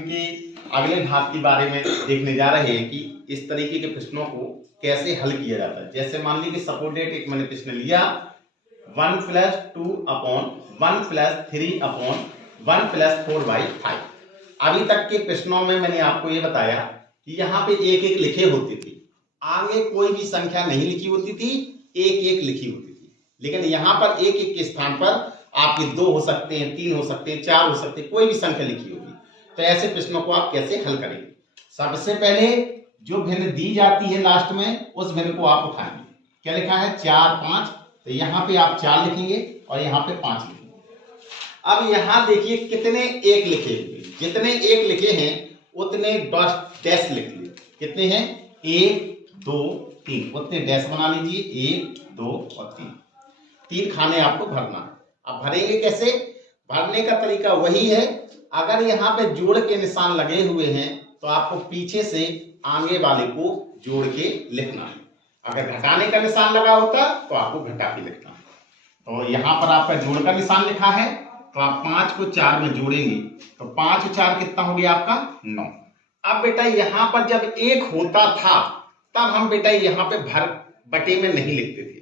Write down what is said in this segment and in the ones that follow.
के अगले भाग के बारे में देखने जा रहे हैं कि इस तरीके के प्रश्नों को कैसे हल किया जाता है। जैसे मान लीजिए सपोज डेट एक मैंने प्रश्न लिया 1 + 2 अपॉन 1 + 3 अपॉन 1 + 4/5। अभी तक के प्रश्नों में मैंने आपको ये बताया कि यहाँ पे एक एक लिखे होते थे, आगे कोई भी संख्या नहीं लिखी होती थी, एक एक लिखी होती थी। लेकिन यहाँ पर एक एक के स्थान पर आपके 2 हो सकते हैं, 3 हो सकते हैं, 4 हो सकते हैं, कोई भी संख्या लिखी होगी। तो ऐसे प्रश्नों को आप कैसे हल करेंगे? सबसे पहले जो भिन्न दी जाती है लास्ट में उस भिन्न को आप उठाएंगे। क्या लिखा है 4 5, तो यहाँ पे आप 4 लिखेंगे और यहाँ पे 5 लिखेंगे। अब यहाँ देखिए कितने एक लिखे हुए, जितने एक लिखे हैं उतने डैश लिख लीजिए। कितने हैं 1 2 3, उतने डैश बना लीजिए 1 2 और 3 खाने आपको भरना है। अब भरेंगे कैसे? भरने का तरीका वही है, अगर यहाँ पे जोड़ के निशान लगे हुए हैं तो आपको पीछे से आगे वाले को जोड़ के लिखना है। अगर घटाने का निशान लगा होता तो आपको घटा के लिखना है। तो यहाँ पर आपका जोड़ का निशान लिखा है तो आप 5 को 4 में जोड़ेंगे तो 5 और 4 कितना हो गया आपका 9। अब बेटा यहाँ पर जब 1 होता था तब हम बेटा यहाँ पे भर बटे में नहीं लिखते थे,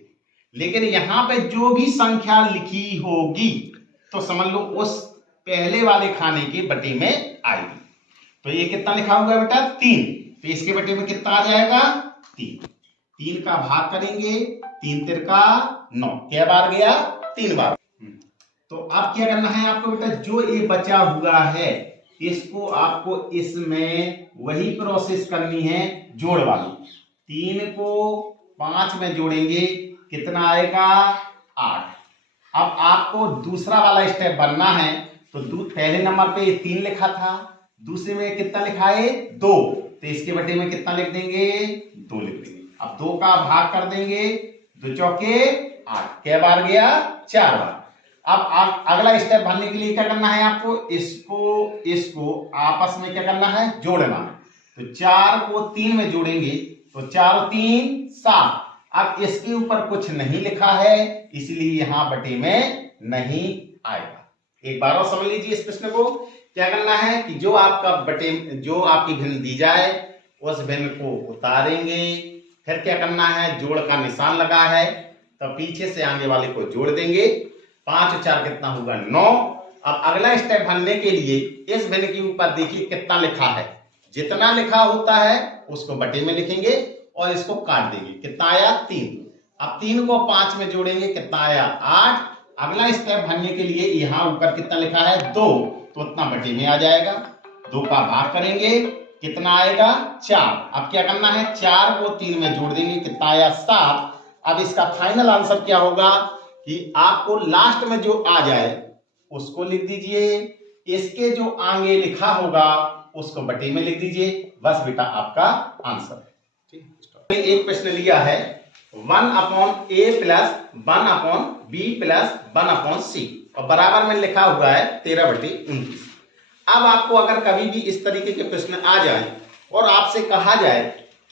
लेकिन यहाँ पे जो भी संख्या लिखी होगी तो समझ लो उस पहले वाले खाने के बटे में आएगी। तो ये कितना लिखा होगा बेटा 3, तो इसके बटे में कितना आ जाएगा 3 का भाग करेंगे 3 तिरका 9, क्या बार गया 3 बार। तो अब क्या करना है आपको बेटा, जो ये बचा हुआ है इसको आपको इसमें वही प्रोसेस करनी है जोड़ वाली। 3 को 5 में जोड़ेंगे कितना आएगा 8। अब आपको दूसरा वाला स्टेप बनना है तो पहले नंबर पे 3 लिखा था, दूसरे में कितना लिखा है 2, तो इसके बटे में कितना लिख देंगे 2 लिख देंगे। अब 2 का भाग कर देंगे 2 चौके 8, क्या बार गया 4 बार। अब अगला स्टेप भरने के लिए क्या करना है आपको, इसको आपस में क्या करना है जोड़ना है। तो 4 को 3 में जोड़ेंगे तो 4 और 3 7। अब इसके ऊपर कुछ नहीं लिखा है इसलिए यहां बटे में नहीं आएगा। एक बार और समझ लीजिए इस प्रश्न को। क्या करना है कि जो आपकी भिन्न दी जाए उस भिन्न को उतारेंगे, फिर क्या करना है जोड़ का निशान लगा है तो पीछे से आगे वाले को जोड़ देंगे। 5 और 4 कितना होगा 9। अब अगला स्टेप भरने के लिए इस भिन्न के ऊपर देखिए कितना लिखा है, जितना लिखा होता है उसको बटे में लिखेंगे और इसको काट देंगे। कितना आया 3। अब 3 को 5 में जोड़ेंगे कितना आया 8। अगला स्टेप भरने के लिए यहाँ ऊपर कितना लिखा है 2, तो उतना बटे में आ जाएगा। 2 का भाग करेंगे कितना आएगा 4। अब क्या करना है 4 को 3 में जोड़ देंगे कितना आया 7। अब इसका फाइनल आंसर क्या होगा कि आपको लास्ट में जो आ जाए उसको लिख दीजिए, इसके जो आगे लिखा होगा उसको बटे में लिख दीजिए। बस बेटा आपका आंसर है। एक प्रश्न लिया है 1/a + 1/b + 1/c और बराबर में लिखा हुआ है 13/29। अब आपको अगर कभी भी इस तरीके के प्रश्न आ जाए और आपसे कहा जाए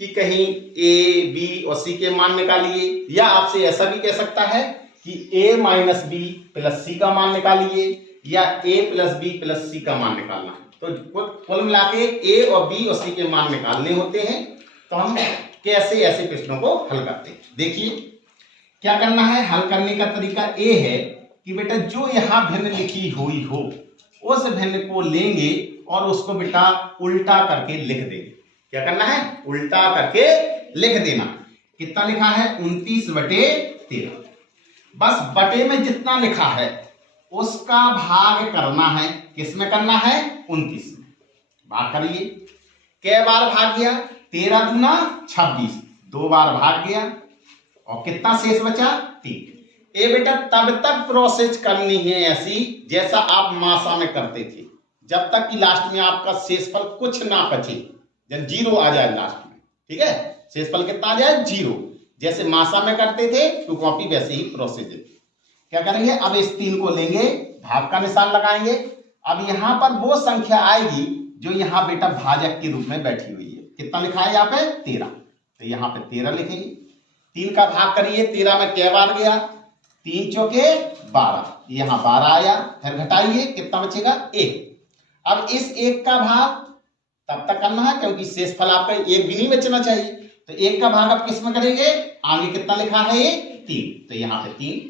कि कहीं a b और c के मान निकालिए, या आपसे ऐसा भी कह सकता है कि a - b + c का मान निकालिए या a + b + c का मान निकालना है, तो कुल मिला के a और b और c के मान निकालने होते हैं। तो हम कैसे ऐसे प्रश्नों को हल करते हैं, देखिए क्या करना है। हल करने का तरीका ये है कि बेटा जो यहाँ भिन्न लिखी हुई हो उस भिन्न को लेंगे और उसको बेटा उल्टा करके लिख देंगे। क्या करना है उल्टा करके लिख देना। कितना लिखा है 29/13। बस बटे में जितना लिखा है उसका भाग करना है। किसमें करना है 29 में। भाग करिए, कै बार भाग गया 13 दूना 26, 2 बार भाग गया और कितना शेष बचा 3। ये बेटा तब तक प्रोसेस करनी है ऐसी जैसा आप मासा में करते थे, जब तक कि लास्ट में आपका शेषफल कुछ ना बचे, जब 0 आ जाए लास्ट में। ठीक है, शेषफल कितना आ जाए 0, जैसे मासा में करते थे तो कॉपी वैसे ही प्रोसेस है। क्या करेंगे अब इस 3 को लेंगे, भाग का निशान लगाएंगे। अब यहाँ पर वो संख्या आएगी जो यहाँ बेटा भाजक के रूप में बैठी हुई है। कितना लिखा है यहाँ पे 13, तो यहाँ पे 13 लिखेंगे। 3 का भाग करिए 13 में कै बार गया 3 चौके 12, यहाँ 12 आया। फिर घटाइए कितना बचेगा 1। अब इस 1 का भाग तब तक करना है क्योंकि शेषफल आपका 1 भी नहीं बचना चाहिए, तो 1 का भाग आप किस में करेंगे, आगे कितना लिखा है ये 3, तो यहाँ पे 3,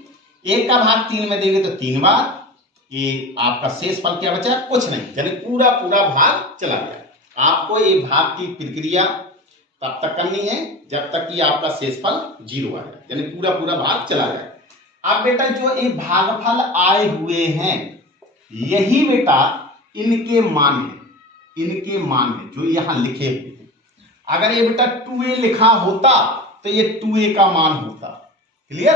1 का भाग 3 में देंगे तो 3 बार, ये आपका शेषफल क्या बचा, कुछ नहीं, यानी पूरा पूरा भाग चला गया। आपको ये भाग की प्रक्रिया तब तक करनी है जब तक कि आपका शेषफल 0 आ जाए, यानी पूरा पूरा भाग चला जाए। अब बेटा जो ये भागफल आए हुए हैं यही बेटा इनके मान है, इनके मान है जो यहां लिखे हुए हैं। अगर ये बेटा 2a लिखा होता तो ये 2a का मान होता, क्लियर।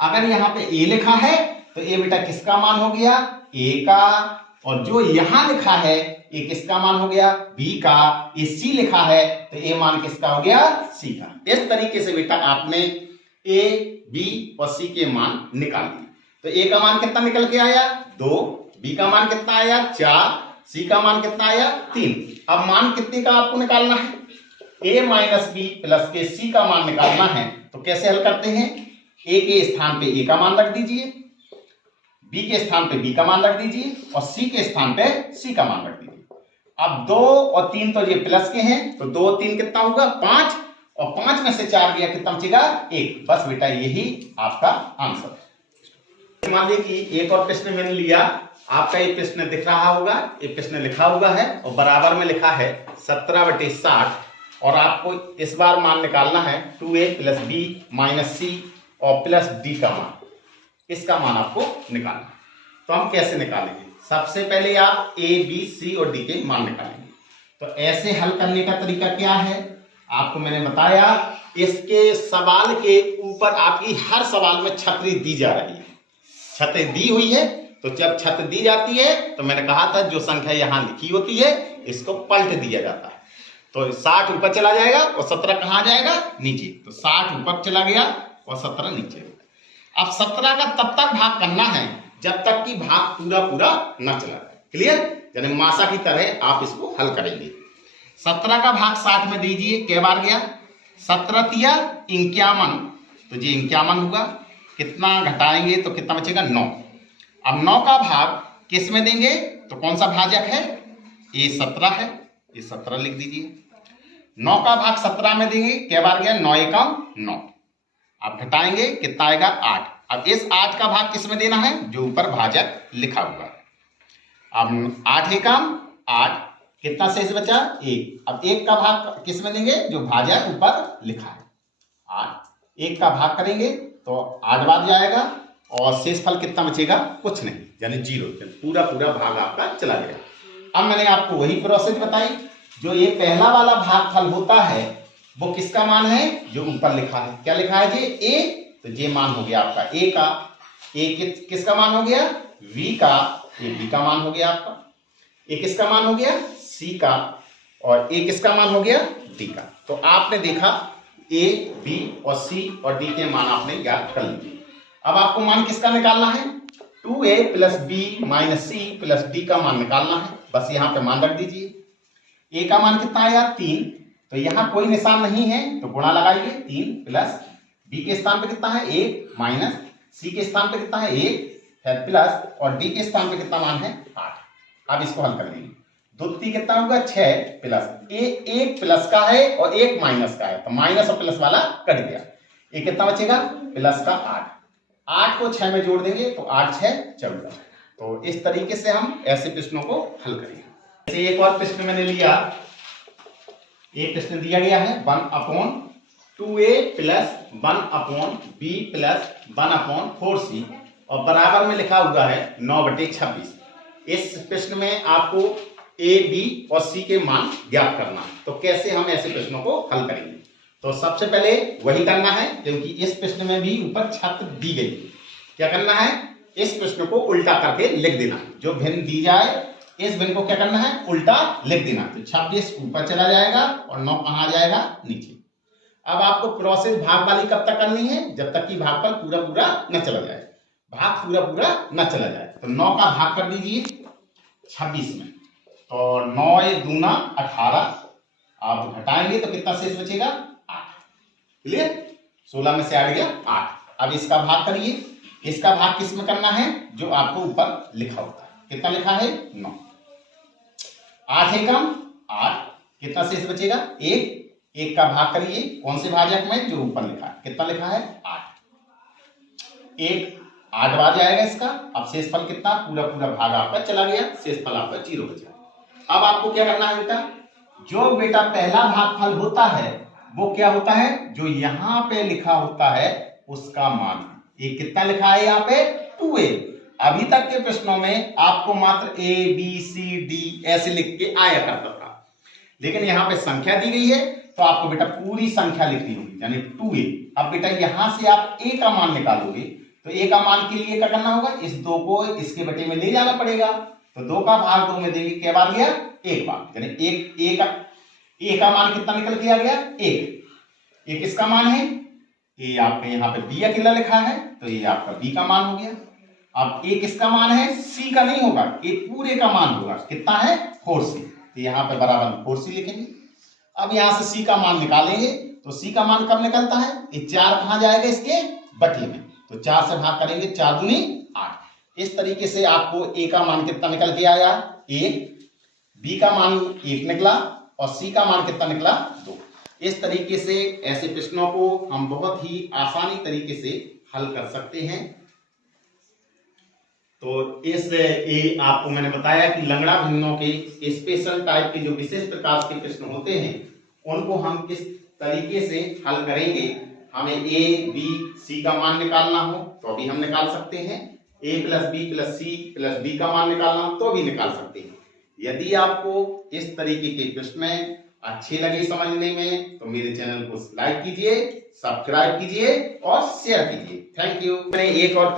अगर यहाँ पे a लिखा है तो ये बेटा किसका मान हो गया, a का, और जो यहां लिखा है ये किसका मान हो गया, b का, ये c लिखा है तो ये मान किसका हो गया, c का। इस तरीके से बेटा आपने a, b और c के मान निकाल दिए। तो a का मान कितना निकल के आया 2, b का मान कितना आया 4, c का मान कितना आया 3। अब मान कितने का आपको निकालना है, a माइनस बी प्लस के c का मान निकालना है। तो कैसे हल करते हैं, a के स्थान पे a का मान रख दीजिए, b के स्थान पे b का मान रख दीजिए और c के स्थान पे c का मान रख दीजिए। अब 2 और 3 तो ये प्लस के हैं, तो 2 3 कितना होगा 5, और 5 में से 4 गया कितना बचेगा 1। बस बेटा यही आपका आंसर है। मान लीजिए कि एक और प्रश्न मैंने लिया, आपका ये प्रश्न दिख रहा होगा, ये प्रश्न लिखा हुआ है और बराबर में लिखा है 17/60, और आपको इस बार मान निकालना है 2a प्लस बी माइनस सी और प्लस डी का मान, इसका मान आपको निकालना है। तो हम कैसे निकालेंगे, सबसे पहले आप a b c और d के मान निकालेंगे। तो ऐसे हल करने का तरीका क्या है आपको मैंने बताया, इसके सवाल के ऊपर आपकी हर सवाल में छतरी दी जा रही है, छतरी दी हुई है। तो जब छत दी जाती है तो मैंने कहा था जो संख्या यहां लिखी होती है इसको पलट दिया जाता है। तो 60 ऊपर चला जाएगा और 17 कहां जाएगा नीचे, तो 60 ऊपर चला गया और 17 नीचे। अब 17 का तब तक भाग करना है जब तक कि भाग पूरा पूरा न चला जाए, क्लियर। यानी मासा की तरह आप इसको हल करेंगे। 17 का भाग 60 में दीजिए, कै बार गया 17 तिया 51, तो ये 51 होगा। कितना घटाएंगे तो कितना बचेगा 9। अब 9 का भाग किस में देंगे, तो कौन सा भाजक है, ये 17 है, ये 17 लिख दीजिए। 9 का भाग 17 में देंगे, कै बार गया 9 एकम 9। अब घटाएंगे कितना आएगा 8। अब इस 8 का भाग किस में देना है, जो ऊपर भाजक लिखा हुआ है। अब 8 एकम 8, कितना शेष बचा 1। अब 1 का भाग किस में देंगे, जो भाजक ऊपर लिखा है 8। 1 का भाग करेंगे तो 8 बार जाएगा और शेषफल कितना बचेगा, कुछ नहीं, यानी 0। पूरा पूरा भाग आपका चला गया। अब मैंने आपको वही प्रोसेस बताई, जो ये पहला वाला भागफल होता है वो किसका मान है, जो ऊपर लिखा है। क्या लिखा है जी a, तो ये मान हो गया आपका a का। a किसका मान हो गया v का, ये b का मान हो गया आपका। a किसका मान हो गया c का, और a किसका मान हो गया d का। तो आपने देखा a, b और c और d के मान आपने याद कर लिए। अब आपको मान किसका निकालना है, 2a plus B minus C plus D का मान निकालना है। बस यहाँ पे मान रख दीजिए। a का मान कितना आया 3, तो यहाँ कोई निशान नहीं है तो गुणा लगाइए, 3 प्लस b के स्थान पे कितना है 1 माइनस c के स्थान पे कितना है 1 है प्लस, और d के स्थान पे कितना मान है 8। अब इसको हल कर लेंगे, 2 3 कितना होगा 6 प्लस एक प्लस का है और एक माइनस का है, तो माइनस और प्लस वाला कट गया। ये कितना बचेगा प्लस का 8 को 6 में जोड़ देंगे तो 8 6 14। तो इस तरीके से हम ऐसे प्रश्नों को हल करेंगे। जैसे एक और प्रश्न मैंने लिया, एक प्रश्न दिया गया है 1/2a plus 1/b plus 1/4c और बराबर में लिखा हुआ है 9/26। इस प्रश्न में आपको a, b और c के मान ज्ञात करना है। तो कैसे हम ऐसे प्रश्नों को हल करेंगे, तो सबसे पहले वही करना है क्योंकि इस प्रश्न में भी ऊपर छत दी गई। क्या करना है, इस प्रश्न को उल्टा करके लिख देना। जो भिन्न दी जाए इस भिन्न को क्या करना है उल्टा लिख देना। तो 26 ऊपर चला जाएगा और 9 कहाँ जाएगा नीचे। अब आपको प्रोसेस भाग वाली कब तक करनी है, जब तक कि भागफल पूरा पूरा न चला जाए, भाग पूरा पूरा न चला जाए। तो 9 का भाग कर दीजिए 26 में, तो 9 दूना 18। आप घटाएंगे तो कितना शेष बचेगा 8, क्लियर। 16 में से 8 गया 8। अब इसका भाग करिए, इसका भाग किस में करना है, जो आपको ऊपर लिखा होता है। कितना लिखा है 9। 8 एकम 8, कितना शेष बचेगा 1, 1 का भाग करिए कौन से भाजक में, जो ऊपर लिखा है, कितना लिखा है 8, 1 8 बार जाएगा इसका। अब शेषफल कितना, पूरा पूरा भाग आपका चला गया, शेषफल आपका 0 बचा। अब आपको क्या करना है बेटा, जो बेटा पहला भागफल होता है वो क्या होता है, जो यहां पे लिखा होता है उसका मान। ये कितना लिखा है यहाँ पे 2a। अभी तक के प्रश्नों में आपको मात्र a b c d ऐसे लिख के आया करता था, लेकिन यहाँ पे संख्या दी गई है तो आपको बेटा पूरी संख्या लिखनी होगी, यानी 2a। अब बेटा यहां से आप a का मान निकालोगे तो a का मान के लिए क्या करना होगा, इस 2 को इसके बटे में ले जाना पड़ेगा। तो 2 का भाग 2 में देंगे, क्या बार गया 1 बार, यानी a का मान कितना निकल के आ गया 1। ये किसका मान है, ये आपके यहाँ पे b अकेला लिखा है तो ये आपका b का मान हो गया। अब a किसका मान है, c का नहीं होगा, ये पूरे का मान होगा, कितना है 4c, तो यहाँ पे बराबर 4c लिखेंगे। अब यहाँ से c का मान निकालेंगे तो c का मान कब निकलता है, ये 4 कहां जाएगा इसके बटे में, तो 4 से भाग करेंगे, 4 दूनी 8। इस तरीके से आपको a का मान कितना निकल के आया 1, b का मान 1 निकला और c का मान कितना निकला 2। इस तरीके से ऐसे प्रश्नों को हम बहुत ही आसानी तरीके से हल कर सकते हैं। तो आपको मैंने बताया कि लंगड़ा भिन्नों के स्पेशल टाइप के जो विशेष प्रकार के प्रश्न होते हैं उनको हम किस तरीके से हल करेंगे। हमें a b c का मान निकालना हो तो भी हम निकाल सकते हैं, a plus B plus C plus D का मान निकालना हो तो भी निकाल सकते हैं। यदि आपको इस तरीके के प्रश्न अच्छे लगे समझने में तो मेरे चैनल को लाइक कीजिए, सब्सक्राइब कीजिए और शेयर कीजिए। Thank you. मैंने एक और